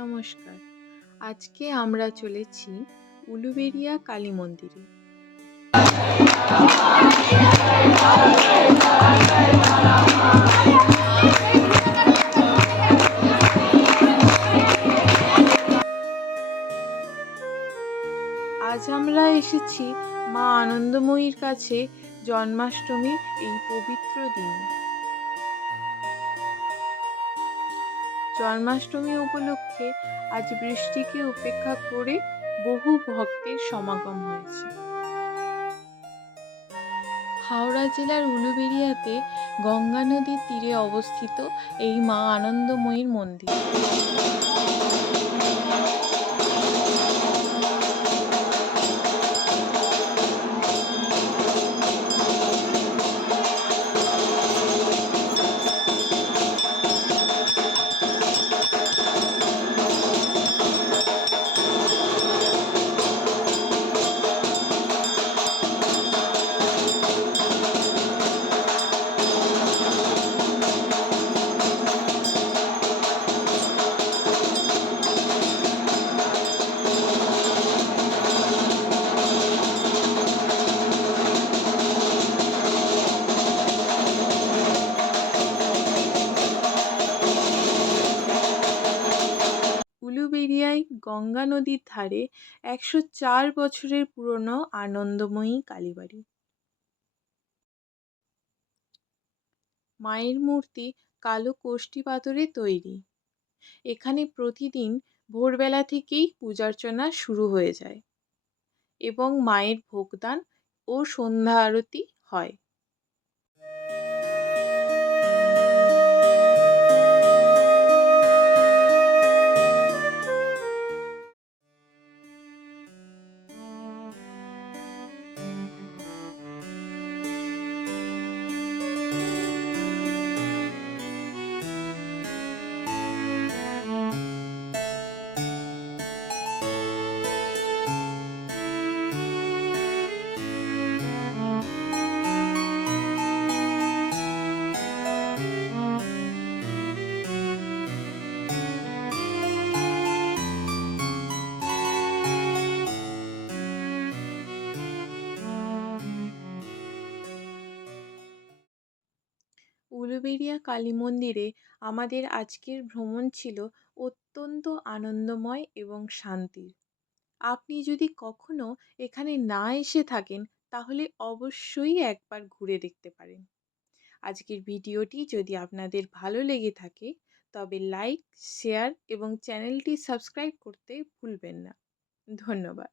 নমস্কার। আজকে আমরা চলেছি উলুবেড়িয়া কালী মন্দিরে। আজ আমরা এসেছি মা আনন্দময়ীর কাছে জন্মাষ্টমীর এই পবিত্র দিনে। জন্মাষ্টমী উপলক্ষে আজ বৃষ্টিকে উপেক্ষা করে বহু ভক্তের সমাগম হয়েছে। হাওড়া জেলার উলুবেড়িয়াতে গঙ্গা নদীর তীরে অবস্থিত এই মা আনন্দময়ীর মন্দির। উলুবেড়িয়ায় গঙ্গা নদীর ধারে ১০৪ বছরের পুরনো আনন্দময়ী কালীবাড়ি। মায়ের মূর্তি কালো কষ্টি পাথরে তৈরি। এখানে প্রতিদিন ভোরবেলা থেকেই পূজার্চনা শুরু হয়ে যায় এবং মায়ের ভোগদান ও সন্ধ্যা আরতি হয়। উলুবেড়িয়া কালী মন্দিরে আমাদের আজকের ভ্রমণ ছিল অত্যন্ত আনন্দময় এবং শান্তির। আপনি যদি কখনো এখানে না এসে থাকেন তাহলে অবশ্যই একবার ঘুরে দেখতে পারেন। আজকের ভিডিওটি যদি আপনাদের ভালো লেগে থাকে তবে লাইক, শেয়ার এবং চ্যানেলটি সাবস্ক্রাইব করতে ভুলবেন না। ধন্যবাদ।